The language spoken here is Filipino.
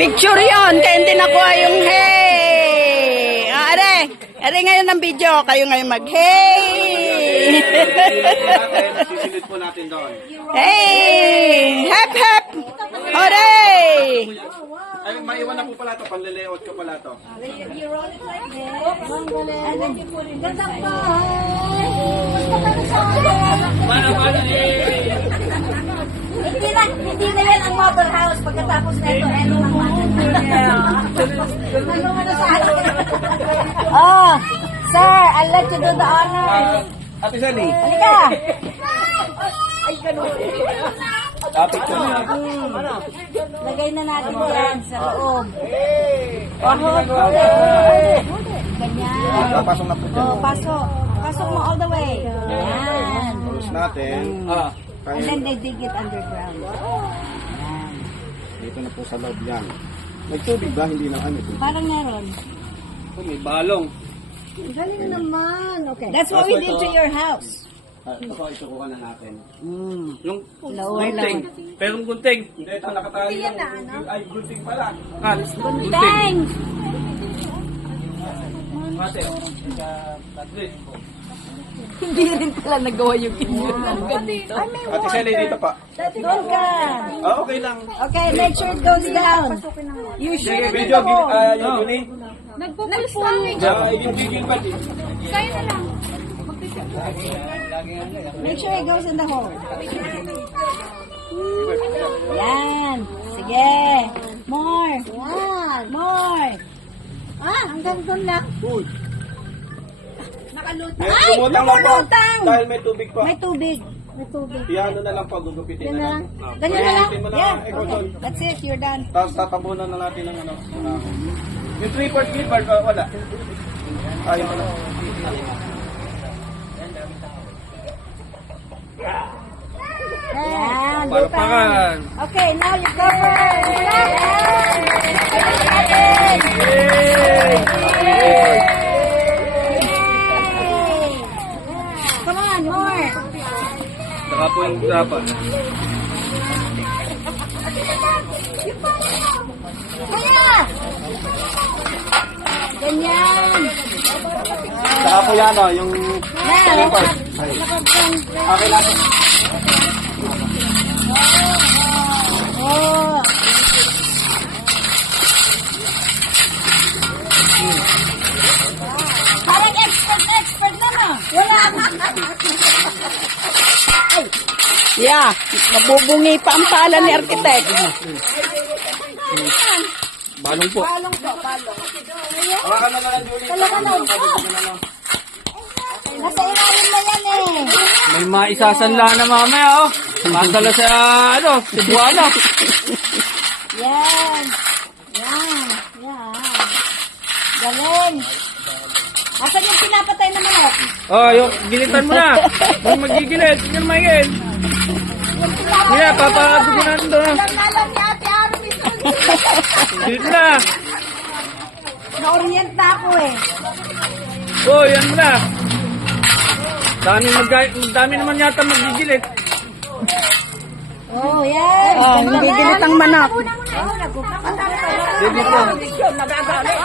Picture yun, kaya hindi nakuha yung hey. Are ngayon ng video, kayo ngayon mag-hey. Sisilid po natin doon. Hey! Hep hep! Hooray! Ay, maiwan na po pala ito. Panlalayout ko pala ito. You roll it like this. And then you put it in the Hindi na yan ang mother house. Pagkatapos na ito, ano ang mother Oh, sir, I'll let you do the honor. Ate Sally. Halika. Ay, ganun. Picture na. Lagay na natin yan sa loob. Ganyan. Napasok na po dyan. Oh, pasok. Pasok mo all the way. Yan. Tapos natin. And then they dig it underground. Yan. Dito na po sa loob yan. May tubig ba? Hindi na ano. Parang meron. May balong. Galing naman. Okay. That's what we did to your house. Ito po, isukuha na natin. Yung Lower gunting. lang. Pero yung gunting. Hindi, ito nakatayo yung... Ay, gunting pala. Gunting. Thanks! Mate. Hindi rin pala nagawa yung inyo ng ganito. Ate Sally, dito pa. Doon ka. Okay lang. Okay, make sure it goes down. You shoot Sige, it in video. the hole. Yung yun eh. Yung gigil ba? Make sure it goes in the hole. Yan. Sige. More. Yan. More. Hanggang doon lang. Uy. Nakalutang. Ay, lumutang lang po. Lumutang. Dahil may tubig pa. May tubig. May tubig. Iyan na lang po, gugupitin Yan na na lang. lang. Ganyan na lang. Gugupitin mo na Yeah. lang. Ikaw Okay. doon. That's it. You're done. Tapos tatabunan na natin ng ano. Yung 3/4 clipboard, wala. Ayaw mo na. Yan. Palpakan. Okay, now you cover. Come on, more. Saka po yung dapat. Kaya. Ganyan. Saka po yan o, yung Yan. clipboard. Ay. Okay lang. Oh. Parang expert na no? Wala. Yeah, nabubungi pa ang pala ni architect. Balong po. Balong to, balong. Hawakan na lang, Julie. Talaga na. Nasa ilalim na yan eh. May maisasanla na mamaya, oh. Mandala sa, Cebuana. Yan. Yan. Yan. Galing. Asan yung pinapatay na manok? Oh, yung gilitan mo na. Kung magigilit, tingnan mo yun. Hindi na, papagutin natin doon. Alam na alam ni Ate Armin. Gilit na. Na-orient na ako eh. Oh, yan mo na. Dami naman yata magigilit. Oh, yan. Oh, nagigilit ang manok. Dito. Nagagalit.